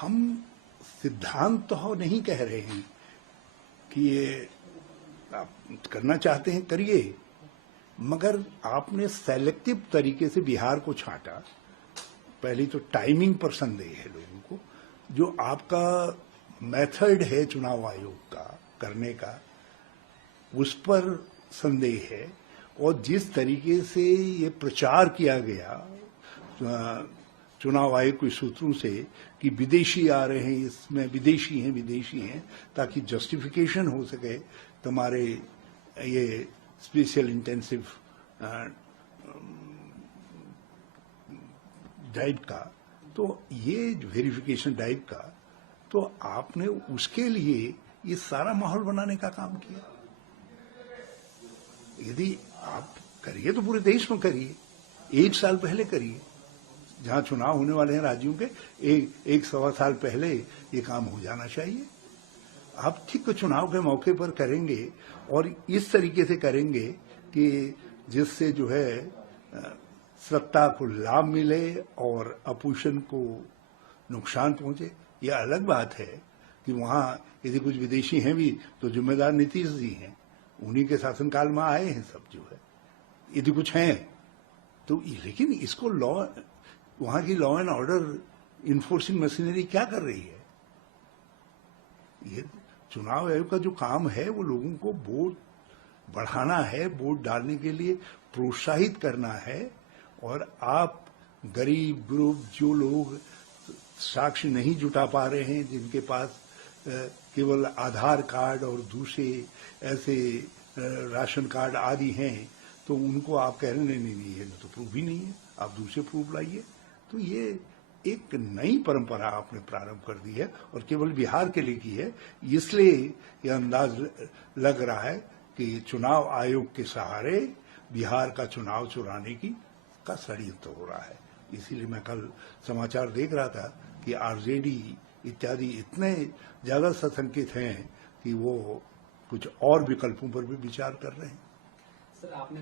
हम सिद्धांत तो नहीं कह रहे हैं कि ये आप करना चाहते हैं करिए, मगर आपने सेलेक्टिव तरीके से बिहार को छांटा। पहली तो टाइमिंग पर संदेह है लोगों को, जो आपका मेथड है चुनाव आयोग का करने का, उस पर संदेह है। और जिस तरीके से ये प्रचार किया गया चुनाव आयोग के सूत्रों से कि विदेशी आ रहे हैं, इसमें विदेशी हैं, ताकि जस्टिफिकेशन हो सके तुम्हारे ये स्पेशल इंटेंसिव ड्राइव का, तो ये वेरिफिकेशन ड्राइव का, तो आपने उसके लिए ये सारा माहौल बनाने का काम किया। यदि आप करिए तो पूरे देश में करिए, 1 साल पहले करिए, जहां चुनाव होने वाले हैं राज्यों के, एक सवा साल पहले ये काम हो जाना चाहिए। आप ठीक चुनाव के मौके पर करेंगे और इस तरीके से करेंगे कि जिससे जो है सत्ता को लाभ मिले और अपोजिशन को नुकसान पहुंचे। यह अलग बात है कि वहां यदि कुछ विदेशी हैं भी तो जिम्मेदार नीतीश जी हैं, उन्हीं के शासनकाल में आए हैं सब जो है। यदि कुछ हैं तो, लेकिन इसको लॉ, वहां की law and order enforcing machinery क्या कर रही है? ये चुनाव आयोग का जो काम है वो लोगों को वोट बढ़ाना है, वोट डालने के लिए प्रोत्साहित करना है। और आप गरीब ग्रुप, जो लोग साक्ष्य नहीं जुटा पा रहे हैं, जिनके पास केवल आधार कार्ड और दूसरे ऐसे राशन कार्ड आदि हैं, तो उनको आप कह रहे हैं नहीं ये तो प्रूफ ही नहीं है, आप दूसरे प्रूफ लाइए। तो ये एक नई परंपरा आपने प्रारंभ कर दी है और केवल बिहार के लिए की है। इसलिए यह अंदाज लग रहा है कि चुनाव आयोग के सहारे बिहार का चुनाव चुराने का षड्यंत्र हो रहा है। इसीलिए मैं कल समाचार देख रहा था कि आरजेडी इत्यादि इतने ज्यादा सशंकित हैं कि वो कुछ और विकल्पों पर भी विचार कर रहे हैं। सर, आपने